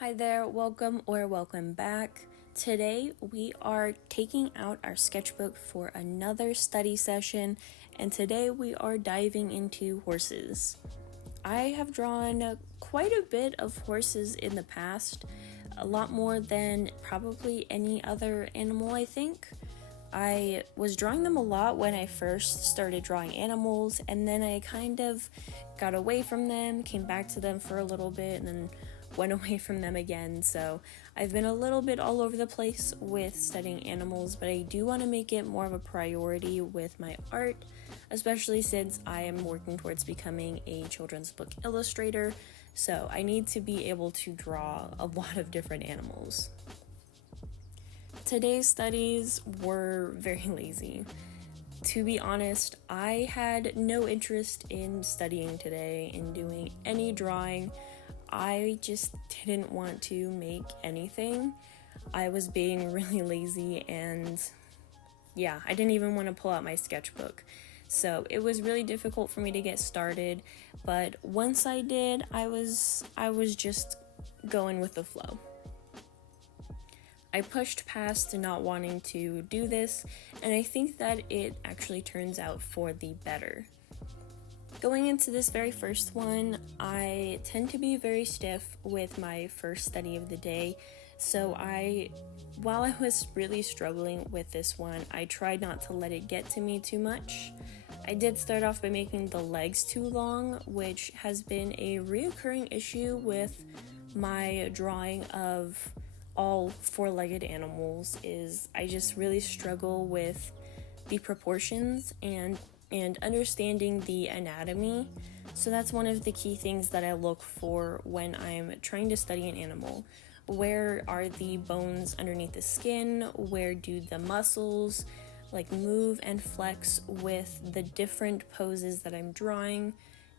Hi there, welcome back. Today we are taking out our sketchbook for another study session, and today we are diving into horses. I have drawn quite a bit of horses in the past, a lot more than probably any other animal, I think. I was drawing them a lot when I first started drawing animals, and then I kind of got away from them, came back to them for a little bit, and then went away from them again. So I've been a little bit all over the place with studying animals, but I do want to make it more of a priority with my art, especially since I am working towards becoming a children's book illustrator. So I need to be able to draw a lot of different animals. Today's studies were very lazy. To be honest, I had no interest in studying today, in doing any drawing. I just didn't want to make anything. I was being really lazy, and I didn't even want to pull out my sketchbook. So it was really difficult for me to get started, but once I did, I was just going with the flow. I pushed past not wanting to do this, and I think that it actually turns out for the better. Going into this very first one, I tend to be very stiff with my first study of the day, so while I was really struggling with this one, I tried not to let it get to me too much. I did start off by making the legs too long, which has been a reoccurring issue with my drawing of all four-legged animals. Is I just really struggle with the proportions and understanding the anatomy. So that's one of the key things that I look for when I'm trying to study an animal. Where are the bones underneath the skin? Where do the muscles move and flex with the different poses that I'm drawing?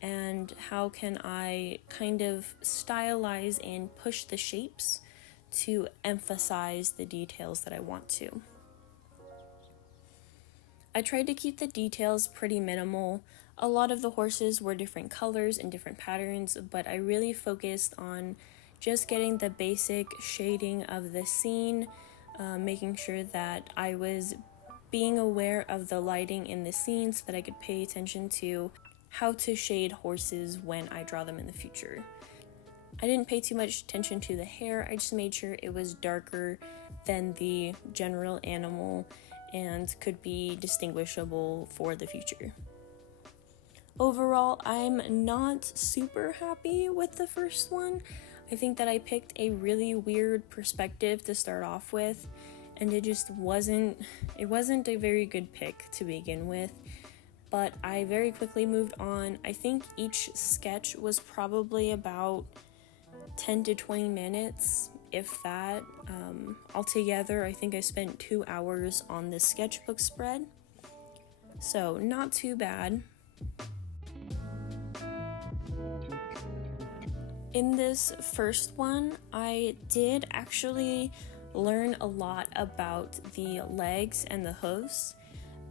And how can I kind of stylize and push the shapes to emphasize the details that I want to? I tried to keep the details pretty minimal. A lot of the horses were different colors and different patterns, but I really focused on just getting the basic shading of the scene, making sure that I was being aware of the lighting in the scene so that I could pay attention to how to shade horses when I draw them in the future. I didn't pay too much attention to the hair. I just made sure it was darker than the general animal and could be distinguishable for the future. Overall, I'm not super happy with the first one. I think that I picked a really weird perspective to start off with, and it wasn't a very good pick to begin with. But I very quickly moved on. I think each sketch was probably about 10 to 20 minutes, if that. Altogether, I think I spent 2 hours on this sketchbook spread, so not too bad. In this first one, I did actually learn a lot about the legs and the hooves.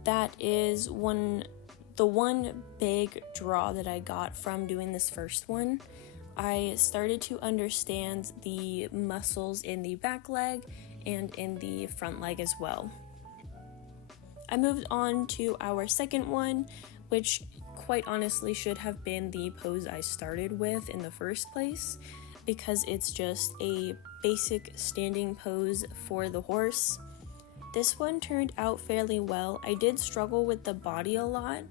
That is the one big draw that I got from doing this first one. I started to understand the muscles in the back leg and in the front leg as well. I moved on to our second one, which quite honestly should have been the pose I started with in the first place, because it's just a basic standing pose for the horse. This one turned out fairly well. I did struggle with the body a lot,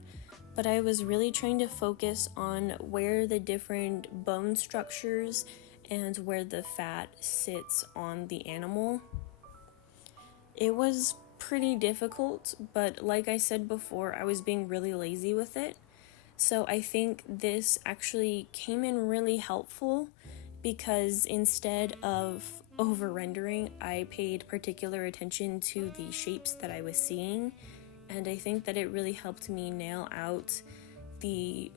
but I was really trying to focus on where the different bone structures and where the fat sits on the animal. It was pretty difficult, but like I said before, I was being really lazy with it. So I think this actually came in really helpful, because instead of over-rendering, I paid particular attention to the shapes that I was seeing. And I think that it really helped me nail out the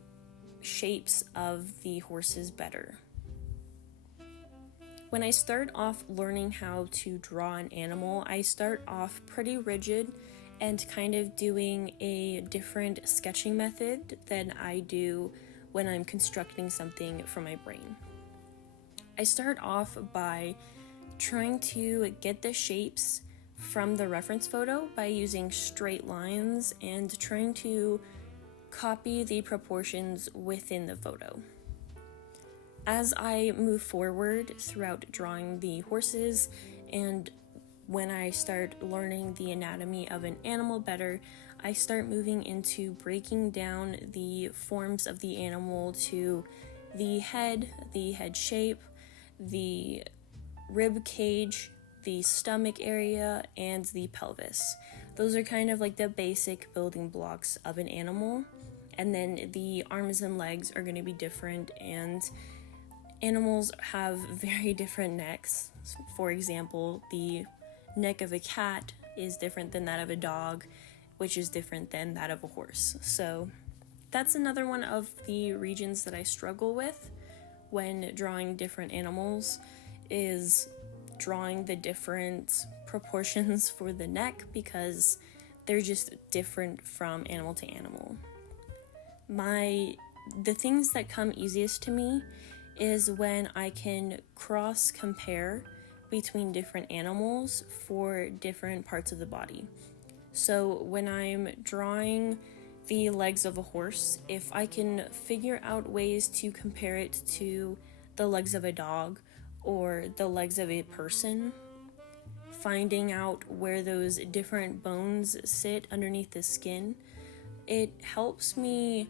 shapes of the horses better. When I start off learning how to draw an animal, I start off pretty rigid and kind of doing a different sketching method than I do when I'm constructing something from my brain. I start off by trying to get the shapes from the reference photo by using straight lines and trying to copy the proportions within the photo. As I move forward throughout drawing the horses, and when I start learning the anatomy of an animal better, I start moving into breaking down the forms of the animal to the head shape, the rib cage, the stomach area, and the pelvis. Those are kind of like the basic building blocks of an animal. And then the arms and legs are going to be different, and animals have very different necks. For example, the neck of a cat is different than that of a dog, which is different than that of a horse. So that's another one of the regions that I struggle with when drawing different animals, is drawing the different proportions for the neck, because they're just different from animal to animal. The things that come easiest to me is when I can cross compare between different animals for different parts of the body. So when I'm drawing the legs of a horse, if I can figure out ways to compare it to the legs of a dog or the legs of a person, finding out where those different bones sit underneath the skin, it helps me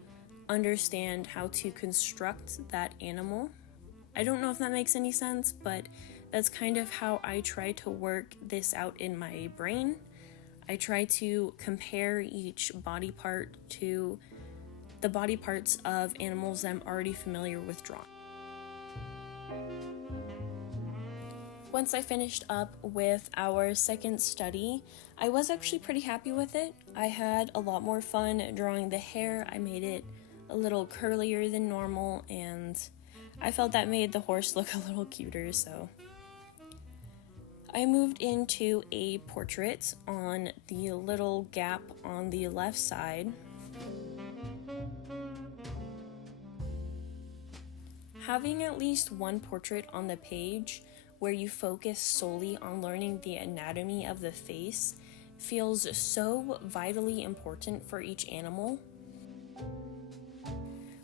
understand how to construct that animal. I don't know if that makes any sense, but that's kind of how I try to work this out in my brain. I try to compare each body part to the body parts of animals that I'm already familiar with drawing. Once I finished up with our second study, I was actually pretty happy with it. I had a lot more fun drawing the hair. I made it a little curlier than normal, and I felt that made the horse look a little cuter, so I moved into a portrait on the little gap on the left side. Having at least one portrait on the page where you focus solely on learning the anatomy of the face feels so vitally important for each animal.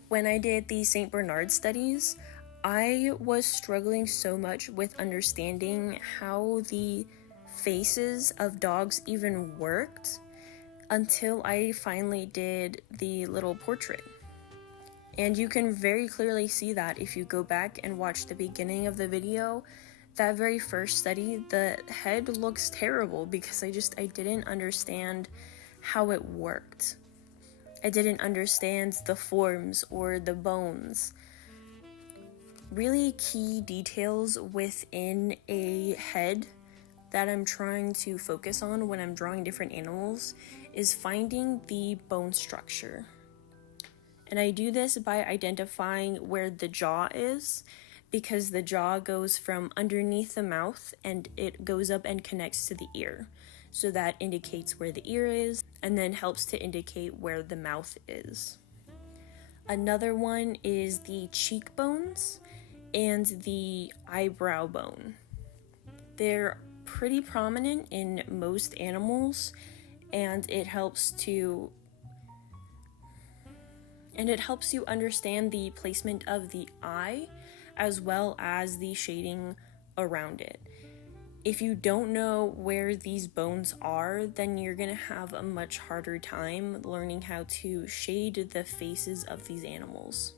When I did the St. Bernard studies, I was struggling so much with understanding how the faces of dogs even worked until I finally did the little portrait. And you can very clearly see that if you go back and watch the beginning of the video. That very first study, the head looks terrible because I didn't understand how it worked. I didn't understand the forms or the bones. Really key details within a head that I'm trying to focus on when I'm drawing different animals is finding the bone structure. And I do this by identifying where the jaw is, because the jaw goes from underneath the mouth and it goes up and connects to the ear. So that indicates where the ear is and then helps to indicate where the mouth is. Another one is the cheekbones and the eyebrow bone. They're pretty prominent in most animals, and it helps you understand the placement of the eye as well as the shading around it. If you don't know where these bones are, then you're gonna have a much harder time learning how to shade the faces of these animals.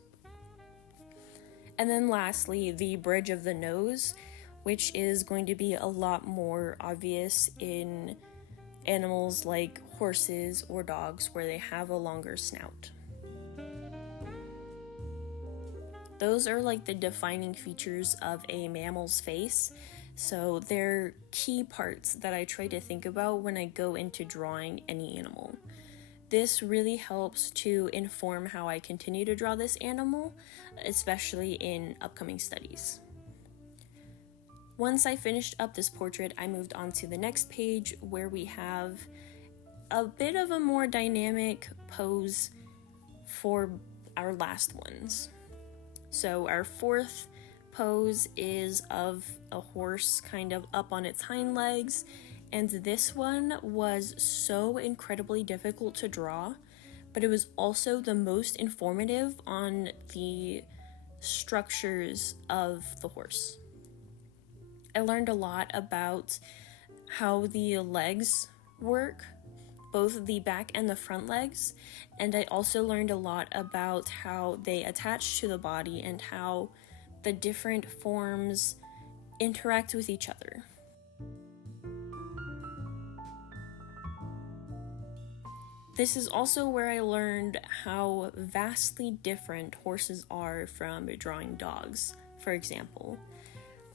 And then lastly, the bridge of the nose, which is going to be a lot more obvious in animals like horses or dogs where they have a longer snout. Those are like the defining features of a mammal's face, so they're key parts that I try to think about when I go into drawing any animal. This really helps to inform how I continue to draw this animal, especially in upcoming studies. Once I finished up this portrait, I moved on to the next page where we have a bit of a more dynamic pose for our last ones. So our fourth pose is of a horse kind of up on its hind legs, and this one was so incredibly difficult to draw, but it was also the most informative on the structures of the horse. I learned a lot about how the legs work, both the back and the front legs, and I also learned a lot about how they attach to the body and how the different forms interact with each other. This is also where I learned how vastly different horses are from drawing dogs, for example.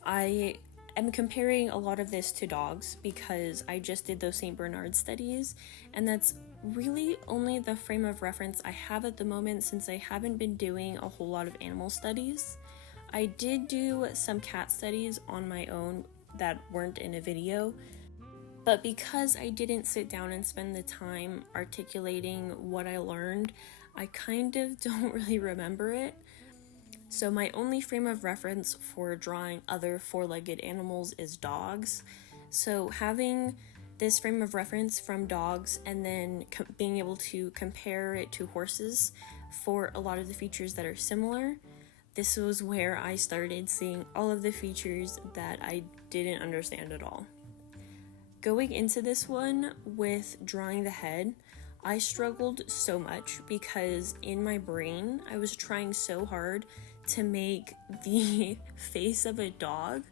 I am comparing a lot of this to dogs because I just did those St. Bernard studies, and that's really only the frame of reference I have at the moment since I haven't been doing a whole lot of animal studies. I did do some cat studies on my own that weren't in a video, but because I didn't sit down and spend the time articulating what I learned, I kind of don't really remember it. So my only frame of reference for drawing other four-legged animals is dogs. So having this frame of reference from dogs and then being able to compare it to horses for a lot of the features that are similar, this was where I started seeing all of the features that I didn't understand at all. Going into this one with drawing the head, I struggled so much because in my brain, I was trying so hard to make the face of a dog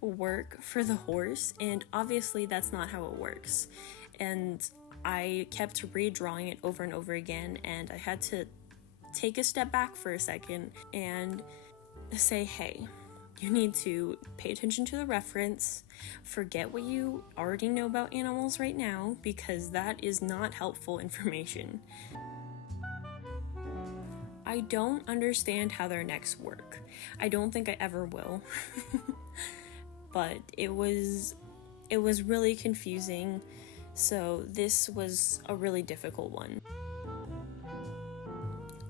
work for the horse, and obviously that's not how it works. And I kept redrawing it over and over again, and I had to take a step back for a second and say, hey, you need to pay attention to the reference, forget what you already know about animals right now, because that is not helpful information. I don't understand how their necks work. I don't think I ever will. But it was really confusing, so this was a really difficult one.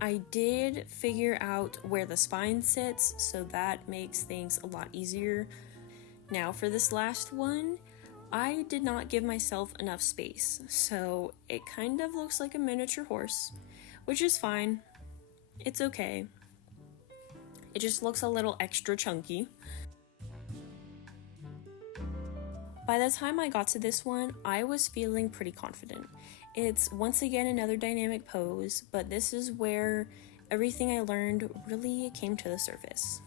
I did figure out where the spine sits, so that makes things a lot easier. Now for this last one, I did not give myself enough space, so it kind of looks like a miniature horse, which is fine. It's okay. It just looks a little extra chunky. By the time I got to this one, I was feeling pretty confident. It's once again another dynamic pose, but this is where everything I learned really came to the surface.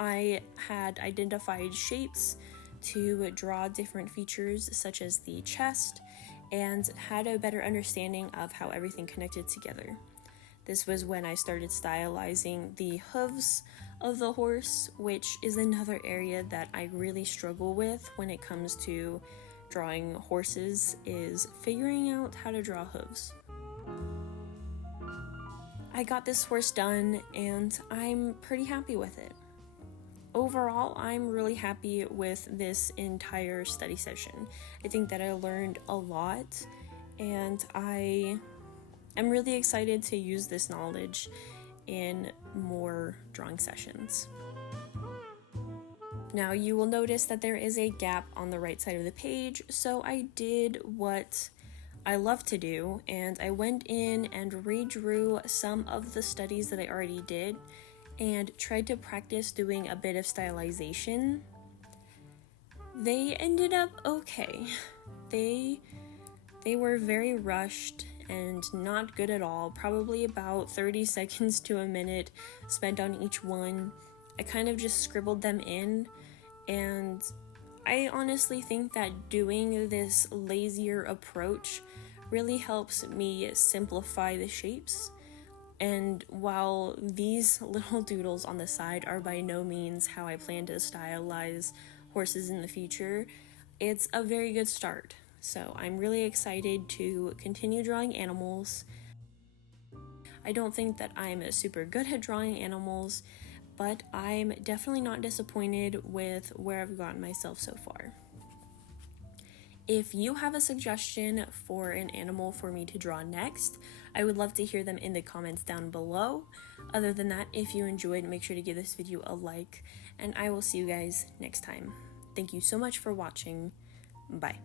I had identified shapes to draw different features such as the chest and had a better understanding of how everything connected together. This was when I started stylizing the hooves of the horse, which is another area that I really struggle with when it comes to drawing horses, is figuring out how to draw hooves. I got this horse done and I'm pretty happy with it. Overall, I'm really happy with this entire study session. I think that I learned a lot, and I'm really excited to use this knowledge in more drawing sessions. Now you will notice that there is a gap on the right side of the page, so I did what I love to do, and I went in and redrew some of the studies that I already did and tried to practice doing a bit of stylization. They ended up okay. They were very rushed and not good at all, probably about 30 seconds to a minute spent on each one. I kind of just scribbled them in, and I honestly think that doing this lazier approach really helps me simplify the shapes. And while these little doodles on the side are by no means how I plan to stylize horses in the future, it's a very good start. So I'm really excited to continue drawing animals. I don't think that I'm super good at drawing animals, but I'm definitely not disappointed with where I've gotten myself so far. If you have a suggestion for an animal for me to draw next, I would love to hear them in the comments down below. Other than that, if you enjoyed, make sure to give this video a like and I will see you guys next time. Thank you so much for watching. Bye.